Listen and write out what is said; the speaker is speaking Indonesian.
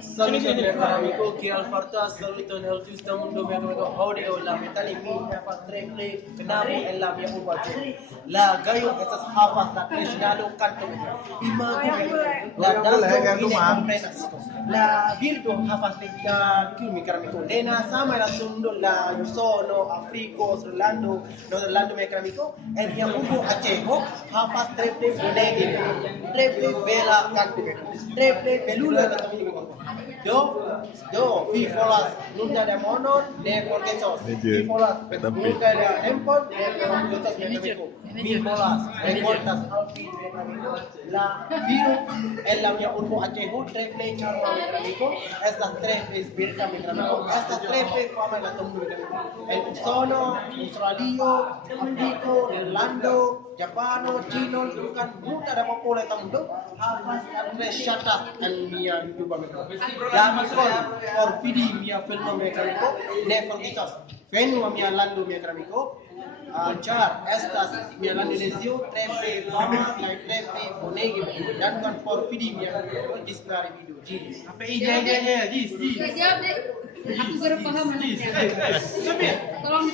Saluto mio caro amico che al farta saluto nel tuo mondo mio audio la metali mi fa tre play penamo e la mia ubajo la gayo esas hafas la nationalo canto ima la danzo ine completa la virgo hafas la kimi caro amico nena sama la sundo la sono africo orlando no orlando mio caro amico e mia ubo acheho hafas tre play bonegi tre play bela canto tre play belulo la tamu yo, Fifolas, nunca de mono, de porquetos. Fifolas, nunca de empon, de porquetos mecánico. Fifolas, de cortas, outfit mecánico. La virus, en la mía urbo achehu, tres play charro mecánico. Estas tres es virka mecánico. Estas tres es fama la tomu mecánico. El Usono, Australio, Africo, Irlando, Japano, Chino, bukan muka ada populer tamu apa yang shata and mia YouTube mecánico. La mascota por video mia film mecánico ne forgitos. Venu mia lando mecánico. Char estas mia lando lesio trepe fama la trepe bonegi dan kan for video mia display video. Jis. Apa ija, jis. Jawab deh. Aku baru paham. Jis. Tolong